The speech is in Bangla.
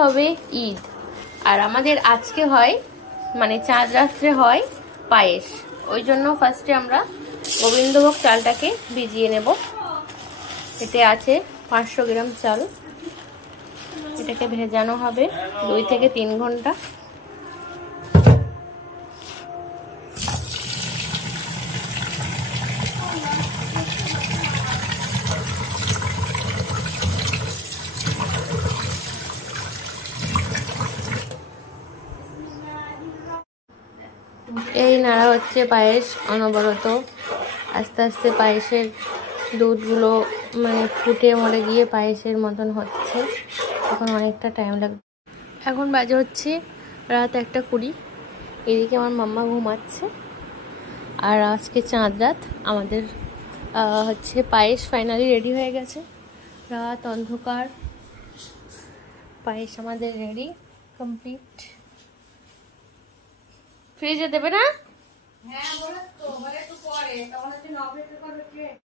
হবে ঈদ, আর আমাদের আজকে হয় মানে চাঁদ রাত্রে হয় পায়েস। ওই জন্য ফার্স্টে আমরা গোবিন্দভোগ চালটাকে ভিজিয়ে নেব। এতে আছে 500 গ্রাম চাল। এটাকে ভেজানো হবে 2 থেকে 3 ঘন্টা। এই নাড়া হচ্ছে পায়েস অনবরত। আস্তে আস্তে পায়েসের দুধগুলো মানে ফুটে মরে গিয়ে পায়েসের মতন হচ্ছে। এখন অনেকটা টাইম লাগবে। এখন বাজে হচ্ছে রাত 1:20। এদিকে আমার মাম্মা ঘুমাচ্ছে। আর আজকে চাঁদ রাত। আমাদের হচ্ছে পায়েস ফাইনালি রেডি হয়ে গেছে। রাত অন্ধকার, পায়েস আমাদের রেডি কমপ্লিট। ফ্রিজে দেবে না? হ্যাঁ বলে তো, মানে একটু পরে, তখন হচ্ছে 9